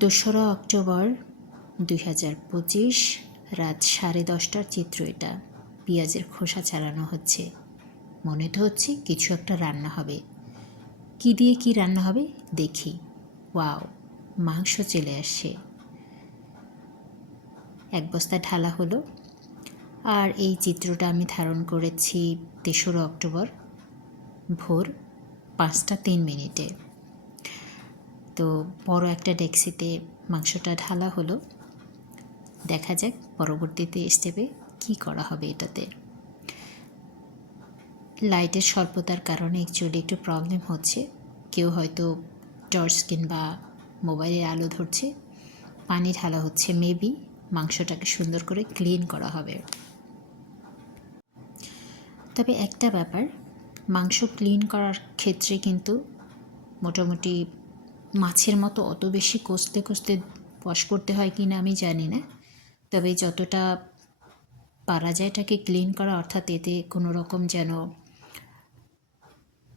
২রা অক্টোবর ২০২৫ রাত 10:30টার চিত্র এটা। পেঁয়াজের খোসা ছাড়ানো হচ্ছে। মনে তো হচ্ছে কিছু একটা রান্না হবে। কি দিয়ে কি রান্না হবে দেখি। ওয়াও, মাংস চলে আসছে। এক বস্তা ঢালা হলো। আর এই চিত্রটা আমি ধারণ করেছি ৩রা অক্টোবর ভোর 5:03। তো বড় একটা ডেক্সিতে মাংসটা ঢালা হলো। দেখা যাক পরবর্তীতে স্টেপে কি করা হবে এটাতে। লাইটের স্বল্পতার কারণে অ্যাকচুয়ালি একটু প্রবলেম হচ্ছে। কেউ হয়তো টর্চ কিংবা মোবাইলের আলো ধরছে। পানি ঢালা হচ্ছে, মেবি মাংসটাকে সুন্দর করে ক্লিন করা হবে। তবে একটা ব্যাপার, মাংস ক্লিন করার ক্ষেত্রে কিন্তু মোটামুটি মাছের মতো অত বেশি কষতে কষতে ওয়াশ করতে হয় কি না আমি জানি না। তবে যতটা পারা যায় এটাকে ক্লিন করা, অর্থাৎ এতে কোনো রকম যেন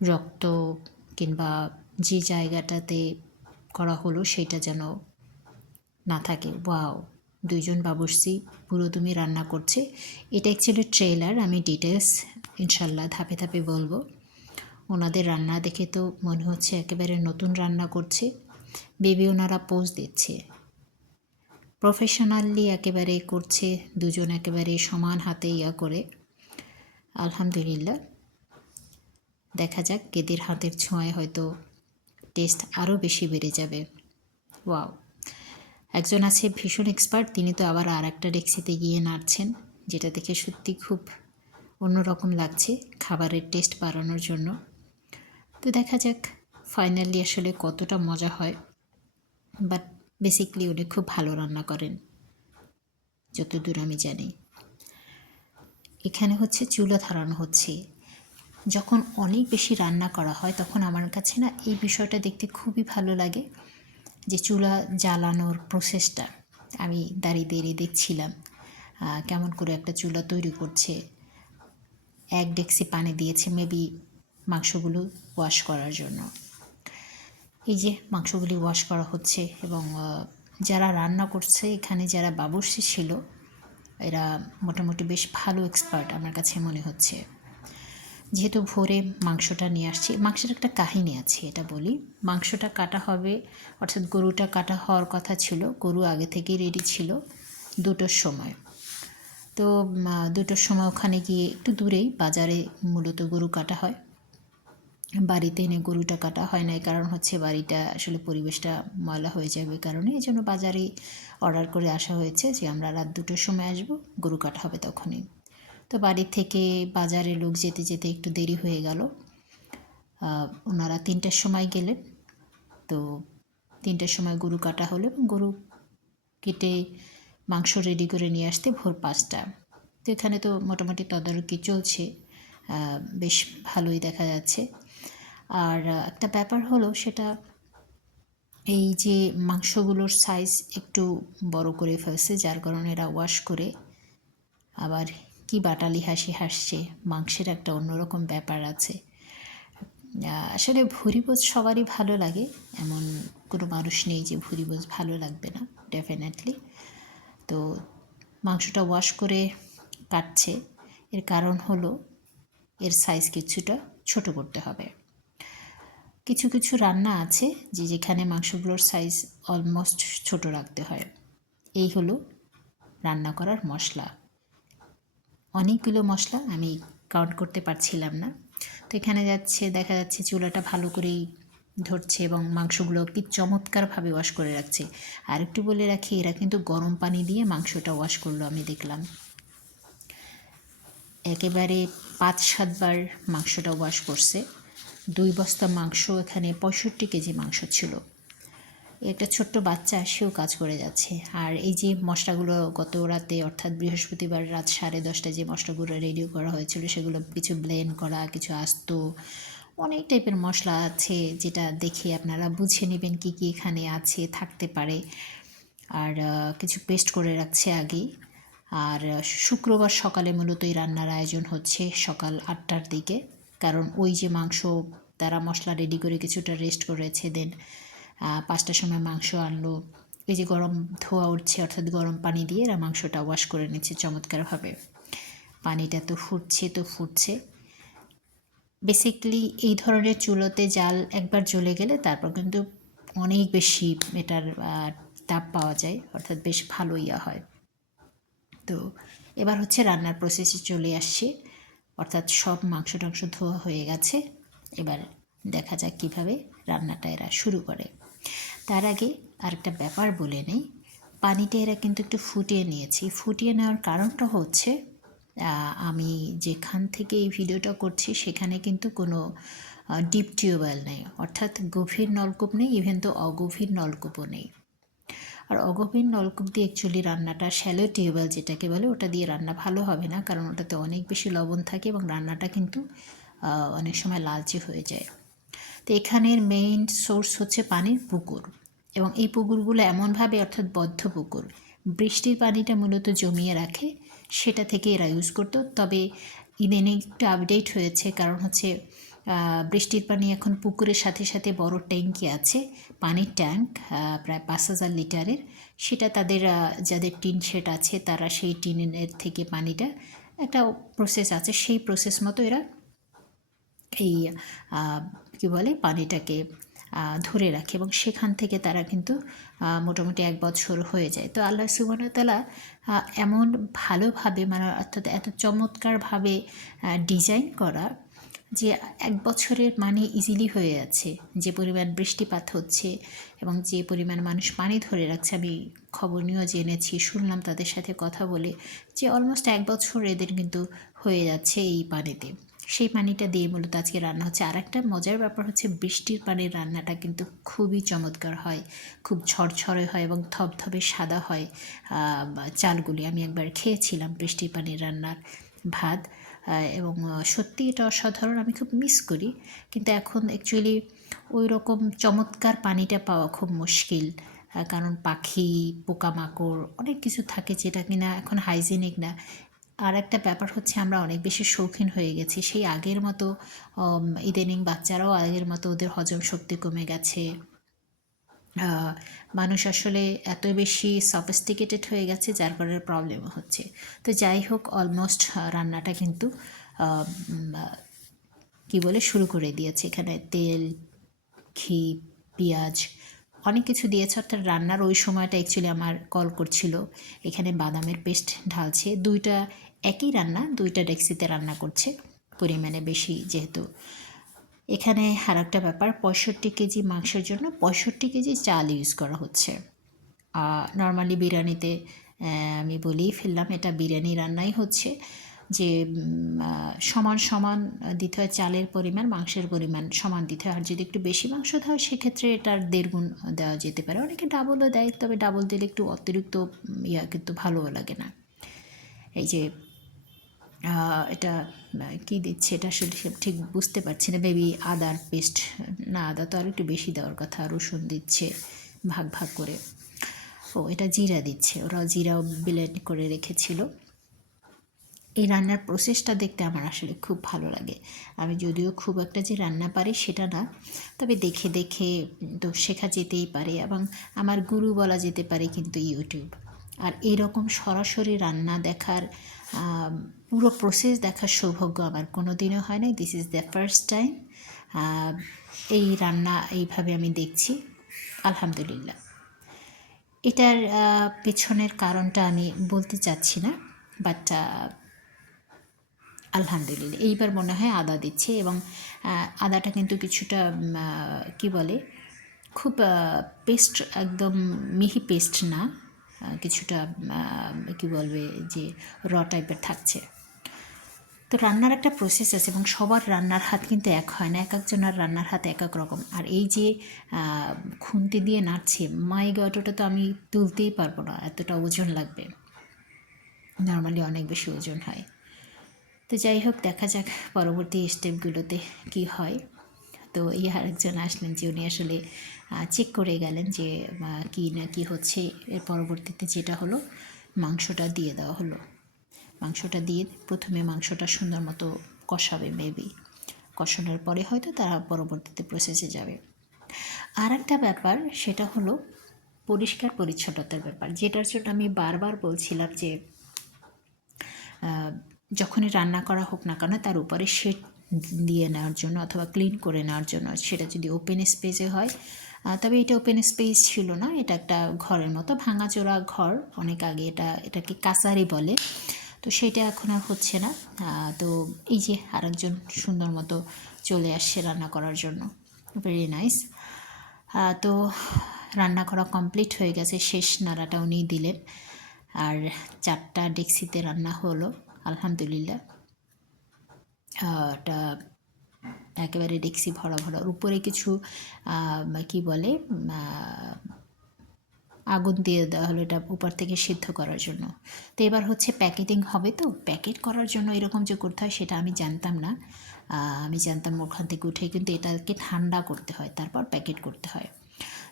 রক্ত কিংবা যে জায়গাটাতে করা হলো সেটা যেন না থাকে। ওয়াও, 2জন বাবুর্চি পুরোদমে রান্না করছে। এটা অ্যাকচুয়ালি ট্রেলার, আমি ডিটেলস ইনশাল্লাহ ধাপে ধাপে বলবো। ওনাদের রান্না দেখে তো মনে হচ্ছে একেবারে নতুন রান্না করছে। বেবি ওনারা পোজ দিচ্ছে, প্রফেশনালি একেবারে করছে। 2জন একেবারে সমান হাতে করে। আলহামদুলিল্লাহ, দেখা যাক এদের হাতের ছোঁয়ায় হয়তো টেস্ট আরও বেশি বেড়ে যাবে। ওয়াও, একজন আছে ভীষণ এক্সপার্ট, তিনি তো আবার আর একটা ডেক্সিতে গিয়ে নাড়ছেন, যেটা দেখে সত্যি খুব অন্যরকম লাগছে খাবারের টেস্ট বাড়ানোর জন্য। তো দেখা যাক ফাইনালি আসলে কতটা মজা হয়। বাট বেসিকলি উনি খুব ভালো রান্না করেন যতদূর আমি জানি। এখানে হচ্ছে চুলা ধরানো হচ্ছে। যখন অনেক বেশি রান্না করা হয় তখন আমার কাছে না এই বিষয়টা দেখতে খুবই ভালো লাগে, যে চুলা জ্বালানোর প্রসেসটা আমি দাঁড়িয়ে দাঁড়িয়ে দেখছিলাম কেমন করে একটা চুলা তৈরি করছে। এক ডেক্সি পানি দিয়েছে মেবি মাংসগুলো ওয়াশ করার জন্য। এই যে মাংসগুলি ওয়াশ করা হচ্ছে এবং যারা রান্না করছে এখানে যারা বাবুর্চি ছিল এরা মোটামুটি বেশ ভালো এক্সপার্ট আমার কাছে মনে হচ্ছে। যেহেতু ভোরে মাংসটা নিয়ে আসছি, মাংসের একটা কাহিনী আছে এটা বলি। মাংসটা কাটা হবে, অর্থাৎ গরুটা কাটা হওয়ার কথা ছিল। গরু আগে থেকেই রেডি ছিল 2টোর সময়। তো 2টোর সময় ওখানে গিয়ে একটু দূরেই বাজারে মূলত গরু কাটা হয়। বাড়িতে এনে গরুটা কাটা হয় না, কারণ হচ্ছে বাড়িটা আসলে পরিবেশটা ময়লা হয়ে যাবে কারণে। এই জন্য বাজারে অর্ডার করে আসা হয়েছে যে আমরা রাত 2টোর সময় আসবো, গরু কাটা হবে তখনই। তো বাড়ি থেকে বাজারে লোক যেতে যেতে একটু দেরি হয়ে গেল। ওনারা 3টার সময় গেলেন। তো 3টার সময় গরু কাটা হলো এবং গরু কেটে মাংস রেডি করে নিয়ে আসতে ভোর 5টা। তো এখানে তো মোটামুটি তদারকি চলছে, বেশ ভালোই দেখা যাচ্ছে। আর একটা ব্যাপার হলো সেটা, এই যে মাংসগুলোর সাইজ একটু বড় করে ফেলছে, যার কারণে এরা ওয়াশ করে আবার কি বাটালি হাসি হাসছে। মাংসের একটা অন্যরকম ব্যাপার আছে। আসলে ভুরিভোজ সবারই ভালো লাগে, এমন কোনো মানুষ নেই যে ভুরিভোজ ভালো লাগবে না, ডেফিনেটলি। তো মাংসটা ওয়াশ করে কাটছে, এর কারণ হলো এর সাইজ কিছুটা ছোট করতে হবে। কিছু কিছু রান্না আছে যে যেখানে মাংসগুলোর সাইজ অলমোস্ট ছোট রাখতে হয়। এই হলো রান্না করার মশলা। অনেকগুলো মশলা, আমি কাউন্ট করতে পারছিলাম না। তো এখানে দেখা যাচ্ছে চুলাটা ভালো করেই ধরছে এবং মাংসগুলো কি চমৎকারভাবে ওয়াশ করে রাখছে। আর একটু বলে রাখি, এরা কিন্তু গরম পানি দিয়ে মাংসটা ওয়াশ করলো আমি দেখলাম। একেবারে 5-7 বার মাংসটা ওয়াশ করছে। 2 বস্তা মাংস, এখানে 65 কেজি মাংস ছিল। একটা ছোট্ট বাচ্চা সেও কাজ করে যাচ্ছে। আর এই যে মশলাগুলো গত রাতে অর্থাৎ বৃহস্পতিবার রাত 10:30টায় যে মশলাগুলো রেডি করা হয়েছিল সেগুলো কিছু ব্লেন্ড করা, কিছু আস্ত, অনেক টাইপের মশলা আছে, যেটা দেখে আপনারা বুঝে নেবেন কি কি এখানে আছে থাকতে পারে। আর কিছু পেস্ট করে রাখছে আগেই। আর শুক্রবার সকালে মূলত এই রান্নার আয়োজন হচ্ছে সকাল 8টার দিকে, কারণ ওই যে মাংস তারা মশলা রেডি করে কিছুটা রেস্ট করেছে, দেন 5টার সময় মাংস আনলো, এই যে গরম ধোয়া উঠছে, অর্থাৎ গরম পানি দিয়ে এরা মাংসটা ওয়াশ করে নিচ্ছে চমৎকারভাবে। পানিটা তো ফুটছে। বেসিক্যালি এই ধরনের চুলোতে জাল একবার জ্বলে গেলে তারপর কিন্তু অনেক বেশি এটার তাপ পাওয়া যায়, অর্থাৎ বেশ ভালো হয়। তো এবার হচ্ছে রান্নার প্রসেসে চলে আসছে, অর্থাৎ সব মাংস টাংস ধোয়া হয়ে গেছে। এবার দেখা যাক কীভাবে রান্নাটা এরা শুরু করে। তার আগে আরেকটা ব্যাপার বলে নেই, পানিটা এরা কিন্তু একটু ফুটিয়ে নিয়েছি। ফুটিয়ে নেওয়ার কারণটা হচ্ছে আমি যেখান থেকে এই ভিডিওটা করছি সেখানে কিন্তু কোনো ডিপ টিউবওয়েল নেই, অর্থাৎ গভীর নলকূপ নেই, ইভেন তো অগভীর নলকূপও নেই। আর অগভীর নলকূপ দিয়ে অ্যাকচুয়ালি রান্নাটা শ্যালো টিউবওয়েল যেটাকে বলে, ওটা দিয়ে রান্না ভালো হবে না, কারণ ওটাতে অনেক বেশি লবণ থাকে এবং রান্নাটা কিন্তু অনেক সময় লালচে হয়ে যায়। তো এখানের মেইন সোর্স হচ্ছে পানির পুকুর, এবং এই পুকুরগুলো এমনভাবে, অর্থাৎ বদ্ধ পুকুর, বৃষ্টির পানিটা মূলত জমিয়ে রাখে, সেটা থেকে এরা ইউজ করতো। তবে ইদানিং একটু আপডেট হয়েছে, কারণ হচ্ছে বৃষ্টির পানি এখন পুকুরের সাথে সাথে বড় ট্যাঙ্কি আছে, পানির ট্যাঙ্ক প্রায় 5,000 লিটারের, সেটা তাদের যাদের টিন শেড আছে তারা সেই টিনের থেকে পানিটা, একটা প্রসেস আছে, সেই প্রসেস মতো এরা এই কী বলে পানিটাকে ধরে রাখে, এবং সেখান থেকে তারা কিন্তু মোটামুটি 1 বছর হয়ে যায়। তো আল্লাহ সুবহানাহু ওয়া তাআলা এমন ভালোভাবে, মানে অর্থাৎ এত চমৎকারভাবে ডিজাইন করা যে 1 বছরের মানে ইজিলি হয়ে যাচ্ছে। যে পরিমাণ বৃষ্টিপাত হচ্ছে এবং যে পরিমাণ মানুষ পানি ধরে রাখছে, আমি খবর নিয়েও জেনেছি, শুনলাম তাদের সাথে কথা বলে, যে অলমোস্ট 1 বছর এদের কিন্তু হয়ে যাচ্ছে এই পানিতে। সেই পানিটা দিয়ে মূলত আজকে রান্না হচ্ছে। আর একটা মজার ব্যাপার হচ্ছে, বৃষ্টির পানির রান্নাটা কিন্তু খুবই চমৎকার হয়, খুব ঝরঝরে হয় এবং ধবধবে সাদা হয় চালগুলি। আমি একবার খেয়েছিলাম বৃষ্টির পানির রান্নার ভাত, এবং সত্যি এটা অসাধারণ, আমি খুব মিস করি। কিন্তু এখন অ্যাকচুয়ালি ওই রকম চমৎকার পানিটা পাওয়া খুব মুশকিল, কারণ পাখি, পোকামাকড় অনেক কিছু থাকে যেটা কিনা এখন হাইজেনিক না। আর একটা ব্যাপার হচ্ছে, আমরা অনেক বেশি শৌখিন হয়ে গেছি, সেই আগের মতো ইদানিং বাচ্চারাও আগের মতো, ওদের হজম শক্তি কমে গেছে, মানুষ আসলে এত বেশি সফিস্টিকেটেড হয়ে গেছে, যার কারণে প্রবলেম হচ্ছে। তো যাই হোক, অলমোস্ট রান্নাটা কিন্তু কি বলে শুরু করে দিয়েছে। এখানে তেল, ঘি, পেঁয়াজ অনেক কিছু দিয়েছে, অর্থাৎ রান্নার ওই সময়টা অ্যাকচুয়ালি আমার কল করছিল। এখানে বাদামের পেস্ট ঢালছে, দুইটা একই রান্না, দুইটা ডেক্সিতে রান্না করছে, পরিমাণে বেশি যেহেতু। এখানে আর একটা ব্যাপার, 65 কেজি মাংসের জন্য 65 কেজি চাল ইউজ করা হচ্ছে। নর্মালি বিরিয়ানিতে আমি বলেই ফেললাম, এটা বিরিয়ানি রান্নাই হচ্ছে, যে সমান সমান দিতে হয়, চালের পরিমাণ মাংসের পরিমাণ সমান দিতে হয়। আর যদি একটু বেশি মাংস দেওয়া হয় সেক্ষেত্রে এটার 1.5 গুণ দেওয়া যেতে পারে, অনেকে ডাবলও দেয়, তবে ডাবল দিলে একটু অতিরিক্ত কিন্তু ভালোও লাগে না। এই যে এটা কী দিচ্ছে, এটা আসলে ঠিক বুঝতে পারছি না, বেবি আদার পেস্ট, না আদা তো আরও একটু বেশি দেওয়ার কথা, রসুন দিচ্ছে ভাগ ভাগ করে। ও এটা জিরা দিচ্ছে, ওরাও জিরাও ব্লেন্ড করে রেখেছিল। এই রান্নার প্রসেসটা দেখতে আমার আসলে খুব ভালো লাগে। আমি যদিও খুব একটা যে রান্না পারি সেটা না, তবে দেখে দেখে তো শেখা যেতেই পারে, এবং আমার গুরু বলা যেতে পারে কিন্তু ইউটিউব। আর এইরকম সরাসরি রান্না দেখার, পুরো প্রসেস দেখার সৌভাগ্য আমার কোনো দিনও হয় নাই। This is the first time এই রান্না এইভাবে আমি দেখছি, আলহামদুলিল্লাহ। এটার পেছনের কারণটা আমি বলতে চাচ্ছি না, বাট আলহামদুলিল্লাহ এইবার মনে হয় আদা দিচ্ছে, এবং আদাটা কিন্তু কিছুটা কি বলে, খুব পেস্ট, একদম মিহি পেস্ট না, কিছুটা কি বলবে যে র টাইপের থাকছে। তো রান্নার একটা প্রসেস আছে, এবং সবার রান্নার হাত কিন্তু এক হয় না, এক একজনের রান্নার হাত এক এক রকম। আর এই যে খুন্তি দিয়ে নাড়ছে, মাই গড, ওটা তো আমি তুলতেই পারবো না, এতটা ওজন লাগবে, নর্মালি অনেক বেশি ওজন হয়। তো যাই হোক, দেখা যাক পরবর্তী স্টেপগুলোতে কি হয়। তো এই আরেকজন আসলেন, যে উনি আসলে চেক করে গেলেন যে কী না কী হচ্ছে। এর পরবর্তীতে যেটা হলো, মাংসটা দিয়ে দেওয়া হলো। মাংসটা দিয়ে প্রথমে মাংসটা সুন্দর মতো কষাবে, মেবি কষানোর পরে হয়তো তারা পরবর্তীতে প্রসেসে যাবে। আর একটা ব্যাপার, সেটা হলো পরিষ্কার পরিচ্ছন্নতার ব্যাপার, যেটার জন্য আমি বারবার বলছিলাম যে যখনই রান্না করা হোক না কেন তার উপরে শেড দিয়ে নেওয়ার জন্য অথবা ক্লিন করে নেওয়ার জন্য, সেটা যদি ওপেন স্পেসে হয়। তবে এটা ওপেন স্পেস ছিল না, এটা একটা ঘরের মতো ভাঙাচোরা ঘর, অনেক আগে এটাকে কাছারি বলে, তো সেটা এখন আর হচ্ছে না। তো এই যে আরেকজন সুন্দর মতো চলে আসছে রান্না করার জন্য, ভেরি নাইস। তো রান্না করা কমপ্লিট হয়ে গেছে, শেষ নাড়াটা উনি দিলেন, আর 4টা ডেক্সিতে রান্না হলো আলহামদুলিল্লাহ। এটা একেবারে ডেক্সি ভরা ভরা, উপরে কিছু কি বলে আগুন দিয়ে দেওয়া হলো এটা উপর থেকে সিদ্ধ করার জন্য। তো এবার হচ্ছে প্যাকেটিং হবে, তো প্যাকেট করার জন্য এরকম যে করতে হয় সেটা আমি জানতাম না। আমি জানতাম ওখান থেকে উঠে, কিন্তু এটাকে ঠান্ডা করতে হয় তারপর প্যাকেট করতে হয়।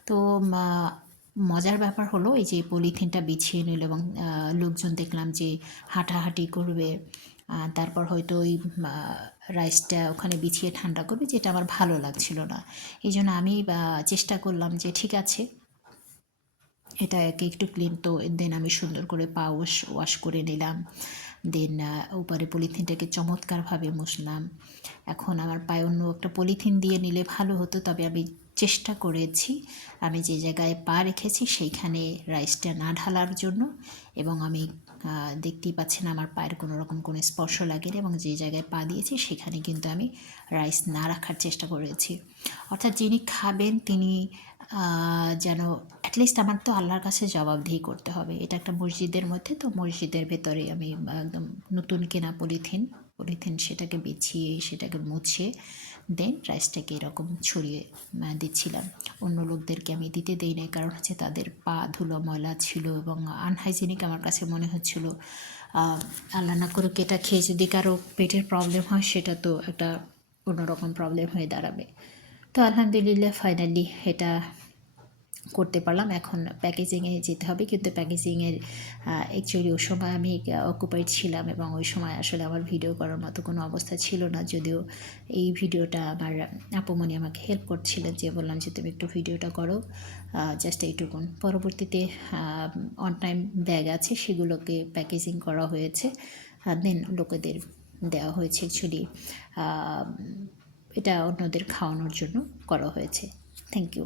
তো মজার ব্যাপার হলো এই যে পলিথিনটা বিছিয়ে নিল এবং লোকজন দেখলাম যে হাঁটাহাঁটি করবে, তারপর হয়তো ওই রাইসটা ওখানে বিছিয়ে ঠান্ডা করবে, যেটা আমার ভালো লাগছিল না। এই জন্য আমি চেষ্টা করলাম যে ঠিক আছে এটাকে একটু ক্লিন, তো দেন আমি সুন্দর করে পা ওয়াশ করে নিলাম, দেন উপরে পলিথিনটাকে চমৎকারভাবে মুছলাম। এখন আমার পায়ে অন্য একটা পলিথিন দিয়ে নিলে ভালো হতো, তবে আমি চেষ্টা করেছি আমি যে জায়গায় পা রেখেছি সেইখানে রাইসটা না ঢালার জন্য, এবং আমি দেখতেই পাচ্ছেন আমার পায়ের কোনো রকম কোনো স্পর্শ লাগেনি, এবং যে জায়গায় পা দিয়েছি সেখানে কিন্তু আমি রাইস না রাখার চেষ্টা করেছি। অর্থাৎ যিনি খাবেন তিনি যেন অ্যাটলিস্ট, আমার তো আল্লাহর কাছে জবাবদিহি করতে হবে, এটা একটা মসজিদের মধ্যে, তো মসজিদের ভেতরে আমি একদম নতুন কেনা পলিথিন সেটাকে বিছিয়ে সেটাকে মুছে দেন রাইসটাকে এরকম ছড়িয়ে দিচ্ছিলাম। অন্য লোকদেরকে আমি দিতে দেই নাই, কারণ হচ্ছে তাদের পা ধুলো ময়লা ছিল এবং আনহাইজেনিক আমার কাছে মনে হচ্ছিল। আল্লাহ না করুক এটা খেয়ে যদি কারো পেটের প্রবলেম হয় সেটা তো একটা অন্যরকম প্রবলেম হয়ে দাঁড়াবে। তো আলহামদুলিল্লাহ ফাইনালি এটা করতে পারলাম। এখন প্যাকেজিংয়ে যেতে হবে, কিন্তু প্যাকেজিংয়ের অ্যাকচুয়ালি ওই সময় আমি অকুপাইড ছিলাম এবং ওই সময় আসলে আমার ভিডিও করার মতো কোনো অবস্থা ছিল না, যদিও এই ভিডিওটা আমার আপুমনি আমাকে হেল্প করছিলেন, যে বললাম যে তুমি একটু ভিডিওটা করো, জাস্ট এইটুকুন। পরবর্তীতে অন টাইম ব্যাগ আছে সেগুলোকে প্যাকেজিং করা হয়েছে, দেন লোকেদের দেওয়া হয়েছে। অ্যাকচুয়ালি এটা অন্যদের খাওয়ানোর জন্য করা হয়েছে। Thank you.